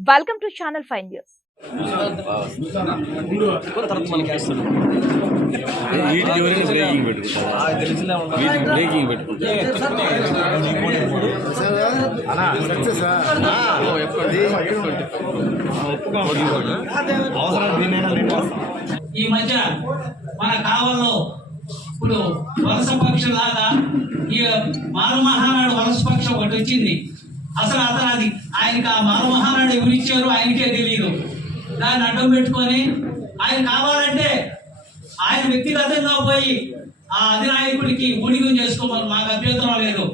Welcome to channel five news breaking breaking ఈ మధ్య మన కావల్లో ఇప్పుడు వలస పక్షం లాగా ఈ మాల మహానాడు వలస పక్షం ఒకటి వచ్చింది. అసలు అతను అది. ఆయనకి ఆ మాల ఎవరిచ్చారు ఆయనకే తెలియదు దాన్ని అడ్డం పెట్టుకొని ఆయన కావాలంటే ఆయన వ్యక్తిగతంగా పోయి ఆ అధినాయకుడికి ఊడిగం చేసుకోమని మాకు అభ్యంతరం లేదు.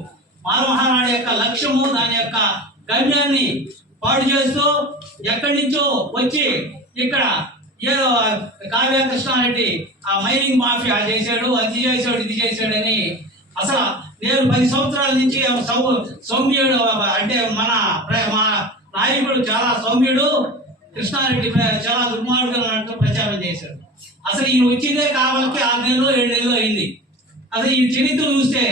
మాల యొక్క లక్ష్యము దాని యొక్క గమ్యాన్ని పాడు చేస్తూ ఎక్కడి నుంచో వచ్చి ఇక్కడ ఏదో కావ్య కృష్ణారెడ్డి ఆ మైనింగ్ మాఫియా చేశాడు అది చేశాడు ఇది చేశాడని అసలు నేను పది సంవత్సరాల నుంచి సౌ- సౌమ్యుడు అంటే మన ప్ర- మా నాయకుడు చాలా సౌమ్యుడు కృష్ణారెడ్డి చాలా దుర్మార్గులు అంటూ ప్రచారం చేశాడు. అసలు ఈయన వచ్చిందే కావాలకి ఆరు నెలలు ఏడు నెలలు అయింది. అసలు ఈ చరిత్ర చూస్తే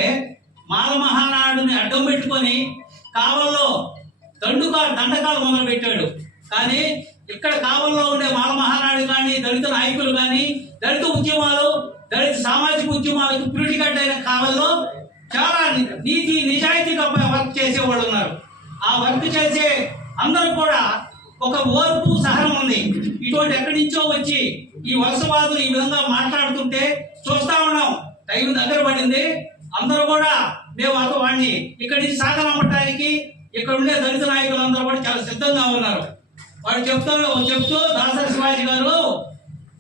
మాల మహానాడుని అడ్డం పెట్టుకొని కావల్లో దండుకా దండకాలు మొదలు పెట్టాడు కానీ ఇక్కడ కావల్లో ఉండే మాల మహానాడు కానీ దళిత నాయకులు కానీ దళిత ఉద్యమాలు దళిత సామాజిక ఉద్యమాలకు పిరిటిగడ్డ అయిన కావల్లో చాలా నీతి నిజాయితీగా వర్క్ చేసేవాళ్ళు ఉన్నారు. ఆ వర్క్ చేసే అందరూ కూడా ఒక ఓర్పు సహనం ఉంది. ఇటువంటి ఎక్కడి నుంచో వచ్చి ఈ వలసవాదులు ఈ విధంగా మాట్లాడుతుంటే చూస్తా ఉన్నాం. టైం దగ్గర పడింది. అందరూ కూడా మేము అత వాడిని ఇక్కడి నుంచి సాగనమ్మటానికి ఇక్కడ ఉండే దళిత నాయకులు అందరూ కూడా చాలా సిద్ధంగా ఉన్నారు. వాడు చెప్తారు చెప్తూ దాసరి శివాజీ గారు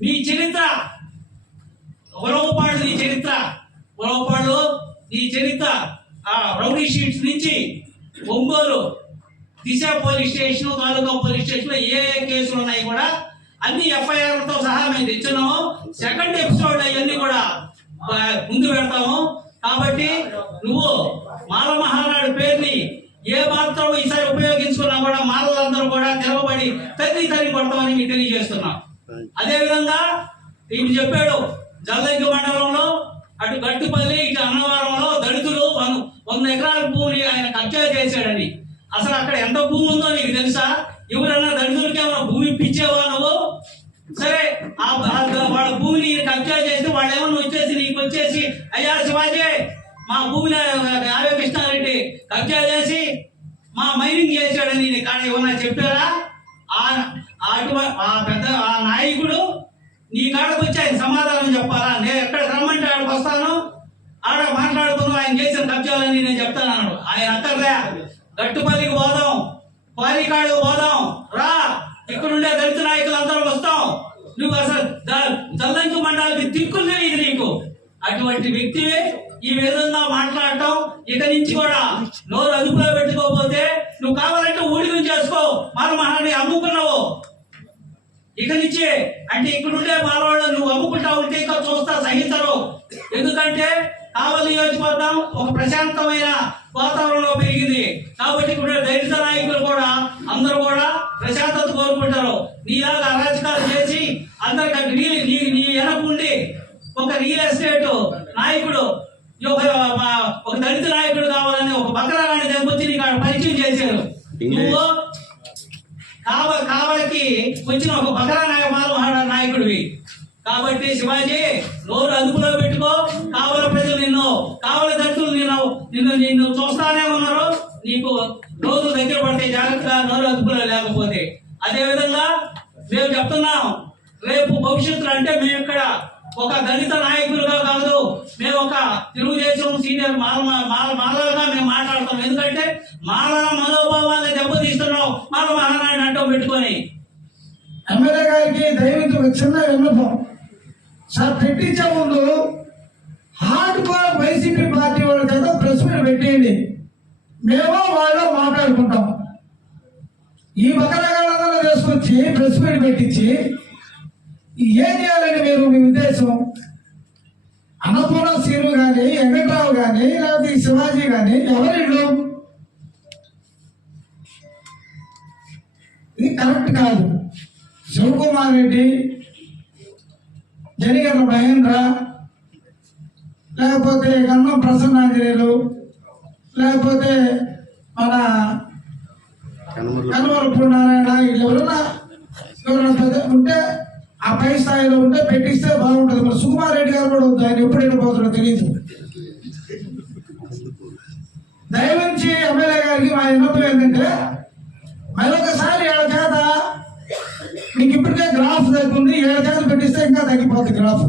మీ చరిత్ర ఉరవపాడు నీ చరిత్ర ఉరవపాడు నీ చరిత్ర ఆ రౌడీ షీట్స్ నుంచి Ongole Disha police station taluka police స్టేషన్లో ఏ ఏ కేసులు ఉన్నాయి కూడా అన్ని ఎఫ్ఐఆర్తో సహా మేము తెచ్చున్నాము. సెకండ్ ఎపిసోడ్ అవన్నీ కూడా ముందు పెడతాము. కాబట్టి నువ్వు మాల మహానాడు పేరుని ఏ మాత్రం ఈసారి ఉపయోగించుకున్నా కూడా మాలలందరూ కూడా తెరవబడి తల్లి తల్లి కొడతామని మీకు తెలియజేస్తున్నాం. అదే విధంగా ఈయన చెప్పాడు జల్లంకి మండలంలో అటు గట్టుపల్లి ఇటు అన్నవరంలో దళితులు వంద వంద ఎకరాల భూమిని ఆయన కబ్జా చేశాడని అసలు అక్కడ ఎంత భూమి ఉందో నీకు తెలుసా? ఎవరన్నా దళితులకి ఏమైనా భూమి ఇప్పించేవా నువ్వు? సరే ఆ వాళ్ళ భూమిని కబ్జా చేస్తే వాళ్ళు ఏమన్నా వచ్చేసి నీకు వచ్చేసి అయ్యా శివాజీ మా భూమిని ఆర్య కృష్ణారెడ్డి కబ్జా చేసి మా మైనింగ్ చేశాడని కానీ ఏమన్నా చెప్పారా? ఆ అటువంటి ఆ పెద్ద ఆ నాయకుడు నీ కాడకు వచ్చి ఆయన సమాధానం చెప్పాలా నేను ఎక్కడ రమ్మంటే ఆడికి వస్తాను ఆడ మాట్లాడుకుందాం ఆయన చేసిన కబ్జాలని నేను చెప్తాను అన్నాడు ఆయన అక్కర్లే గట్టుపల్లికి పోదాం పాలికాడు పోదాం రా. ఇక్కడుండే దళిత నాయకులు అందరూ వస్తాం. నువ్వు అసలు ద- మండలానికి దిక్కులు తెలియదు నీకు. అటువంటి వ్యక్తివే ఈ విధంగా మాట్లాడటం ఇక నుంచి కూడా నోరు అదుపులో పెట్టుకోకపోతే నువ్వు కావాలంటే ఊడిగం చేసుకో. మన మహాన్ని అమ్ముకున్నావు. ఇక నుంచి అంటే ఇక్కడుండే మానవాళ్ళు నువ్వు అమ్ముకుంటా ఉంటే ఇంకా చూస్తా సహించరు. ఎందుకంటే కావలి నియోజకవర్గం ఒక ప్రశాంతమైన వాతావరణంలో పెరిగింది. కాబట్టి ఉండే దళిత నాయకులు కూడా అందరూ కూడా ప్రశాంతత కోరుకుంటారు. నీలాగా అరాచకాలు చేసి అందరికి నీ నీ నీ వెనకుండి ఒక రియల్ ఎస్టేట్ నాయకుడు ఒక దళిత నాయకుడు కావాలని ఒక బకరాగాన్ని తెంపొచ్చి నీకు పరిచయం చేశారు. నువ్వు కావ కావలికి వచ్చిన ఒక బకరా నాయ మాలమహాడ నాయకుడివి. కాబట్టి శివాజీ నోరు అదుపులో పెట్టుకో. కావల ప్రజలు నిన్ను కావల నిన్ను నిన్ను చూస్తానే ఉన్నారు. నీకు రోజు దగ్గర పడితే జాగ్రత్తగా నోరు అదుపులో లేకపోతే. అదే విధంగా మేము చెప్తున్నాం రేపు భవిష్యత్తులో అంటే మేము ఇక్కడ ఒక దళిత నాయకులుగా కాదు మేము ఒక తెలుగుదేశం సీనియర్ మాల మాల మాలలుగా మేము మాట్లాడతాం ఎందుకంటే మాల మనోభావాన్ని దెబ్బతీస్తున్నాం. మాల మహారాయణ అంటూ పెట్టుకొని. ఎమ్మెల్యే గారికి దయవించి చిన్న విన్నపం. సార్ పెట్టించే ముందు హార్డ్ కోర్ వైసీపీ పార్టీ వాళ్ళు చేత ప్రెస్ మీట్ పెట్టేయండి మేము వాళ్ళు మాట్లాడుకుంటాం. ఈ బకరగాళ్ళందరూ తీసుకొచ్చి ప్రెస్ మీట్ పెట్టించి ఏం చేయాలని మీరు మీ ఉద్దేశం? అన్నపూర్ణ సీను కానీ వెంకట్రావు కానీ లేకపోతే శివాజీ కానీ ఎవరిళ్ళు ఇది కరెక్ట్ కాదు. శివకుమార్ రెడ్డి జరిగిన మహేంద్ర లేకపోతే గన్నం ప్రసన్నాంజనేయులు లేకపోతే మన కనుమరుపు నారాయణ వీళ్ళు ఎవరన్నా ఎవరైనా పెద్ద ఉంటే ఆ పై స్థాయిలో ఉంటే పెట్టిస్తే బాగుంటుంది. మరి సుకుమార్ రెడ్డి గారు కూడా ఉంది ఆయన ఎప్పుడు పోతాడో తెలియదు దయవించి ఎమ్మెల్యే గారికి మా విన్నపం ఏంటంటే మరొకసారి ఏళ్ళ చేత నీకు ఇప్పటికే గ్రాఫ్ తగ్గుంది ఏళ్ళ చేత పెట్టిస్తే ఇంకా తగ్గిపోతుంది గ్రాఫ్